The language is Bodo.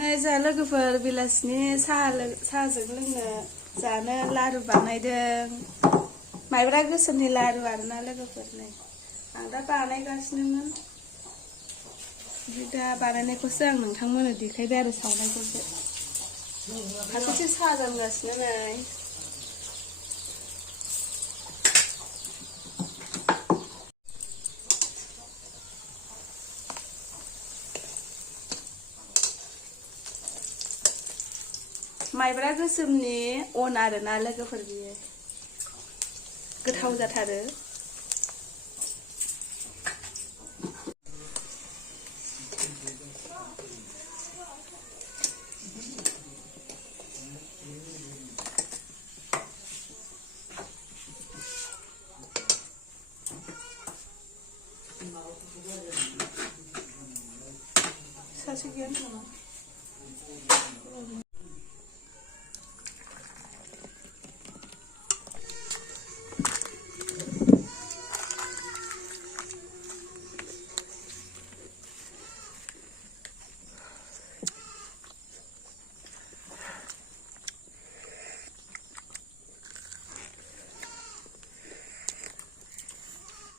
नै जोंहा लोगोफोर बेलासिनि साहाजों लोंनो जानो लारु बानायदों। माइब्रा गोसोमनि लारु आरोना लोगोफोर। नै आं दा बानायगासिनोमोन। ओमफ्राय दा बानायनायखौसो आं नोंथांमोननो देखायबाय आरो सावनायखौसो। फारसेथिं साहा जानगासिनो नै। माइब्रा गोसोमनि अन आरोना लोगोफोर बियो गोथाव जाथारो। सासे गैया नामा?